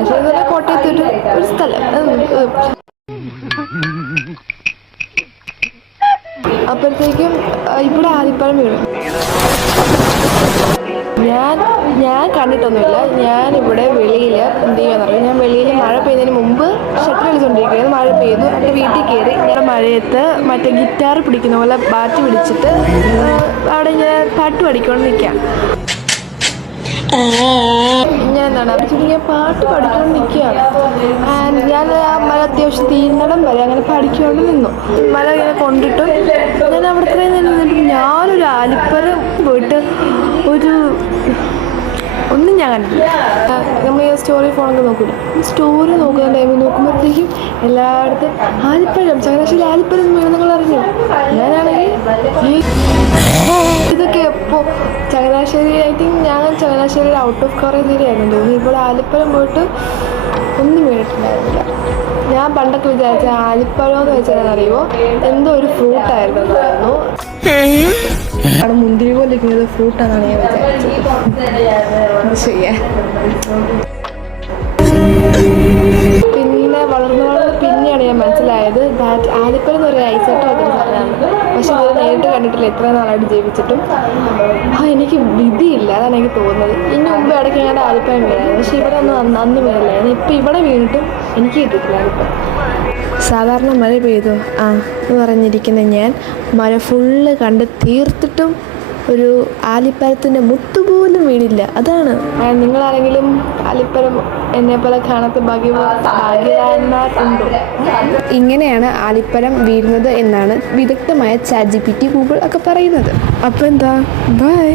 ചങ്ങനാശ്ശേരി കോട്ടയത്ത് ഒരു സ്ഥലം. അപ്പോഴത്തേക്കും ഇവിടെ ആലിപ്പഴം വീണു. ഞാൻ കണ്ടിട്ടൊന്നുമില്ല. ഞാനിവിടെ വെളിയിൽ എന്ത് ചെയ്യുകയെന്ന് അറിയാം. ഞാൻ വെളിയിൽ മഴ പെയ്യുന്നതിന് മുമ്പ് ഷട്ടർ കളിച്ചുകൊണ്ടിരിക്കുകയായിരുന്നു. മഴ പെയ്തു. എൻ്റെ വീട്ടിൽ കയറി ഇങ്ങനെ മഴയത്ത് മറ്റേ ഗിറ്റാർ പിടിക്കുന്ന പോലെ ബാറ്റ് പിടിച്ചിട്ട് അവിടെ ഇങ്ങനെ പാട്ട് പഠിക്കൊണ്ട് നിൽക്കാം. ഇങ്ങനെ എന്താണ് ഞാൻ പാട്ട് പഠിച്ചുകൊണ്ട് നിൽക്കുകയാണ്. ഞാൻ ആ മഴ അത്യാവശ്യം തീരുന്നിടം വരെ അങ്ങനെ പഠിച്ചുകൊണ്ട് നിന്നു. മഴ ഇങ്ങനെ കൊണ്ടിട്ടും ഞാൻ അവിടുത്തെ നിന്നിട്ട് ഞാനൊരു ആലിപ്പഴം പോയിട്ട് ഒന്നും ഞാൻ കണ്ടില്ല. നമ്മൾ ഈ സ്റ്റോറി ഫോണൊക്കെ നോക്കില്ല. സ്റ്റോറി നോക്കുന്ന ടൈമിൽ നോക്കുമ്പോഴത്തേക്കും എല്ലായിടത്തും ആലിപ്പഴം, ചങ്ങനാശ്ശേരി ആലിപ്പഴം വീണ് നിങ്ങൾ അറിഞ്ഞു. ഞാനാണെങ്കിൽ ഇതൊക്കെ എപ്പോൾ ചങ്ങനാശ്ശേരി ഞാൻ ചങ്ങനാശ്ശേരി ഔട്ട് ഓഫ് കോറേജ് ആയിരുന്നു തോന്നി. ഇവിടെ ആലിപ്പഴം പോയിട്ട് ഒന്നും വീണിട്ടുണ്ടായിരുന്നില്ല. ഞാൻ പണ്ടൊക്കെ വിചാരിച്ച ആലിപ്പഴം എന്ന് വെച്ചാൽ അറിയുമോ എന്തോ ഒരു ഫ്രൂട്ടായിരുന്നു. അവിടെ മുന്തിരി പോലെ ഇരിക്കുന്നത് ഫ്രൂട്ടാണെന്നാണ് ഞാൻ വിചാരിച്ചത്. ശരിയാ. പിന്നെ വളർന്ന് പിന്നെയാണ് ഞാൻ മനസ്സിലായത് ആലിപ്പഴം എന്ന് പറയുന്ന ഐസോട്ട് ആയിട്ടൊരു സാധനമാണ്. പക്ഷെ അത് നേരിട്ട് കണ്ടിട്ടില്ല. എത്ര നാളായിട്ട് ജീവിച്ചിട്ടും എനിക്ക് വിധിയില്ല. അതാണ് എനിക്ക് തോന്നുന്നത്. ഇനി മുമ്പ് ഇടയ്ക്ക് ഞങ്ങളുടെ ആലിപ്പഴം വീണായിരുന്നു. പക്ഷെ ഇവിടെ ഒന്നും അന്ന് വീണില്ലായിരുന്നു. ഇപ്പം ഇവിടെ വീണിട്ടും എനിക്ക് കിട്ടിയിട്ടില്ല ആലിപ്പഴം. സാധാരണ മഴ പെയ്തു എന്ന് പറഞ്ഞിരിക്കുന്ന ഞാൻ മഴ ഫുള്ള് കണ്ട് തീർത്തിട്ടും ഒരു ആലിപ്പഴത്തിൻ്റെ മുട്ടുപോലും വീണില്ല. അതാണ്. നിങ്ങളാരെങ്കിലും ആലിപ്പഴം എന്നെപ്പോലെ കാണാത്ത ഭാഗ്യവാന്മാർ ഉണ്ടോ? ഇങ്ങനെയാണ് ആലിപ്പഴം വീഴുന്നത് എന്നാണ് വിദഗ്ധമായ ChatGPT, ഗൂഗിൾ ഒക്കെ പറയുന്നത്. അപ്പോൾ എന്താ, ബൈ.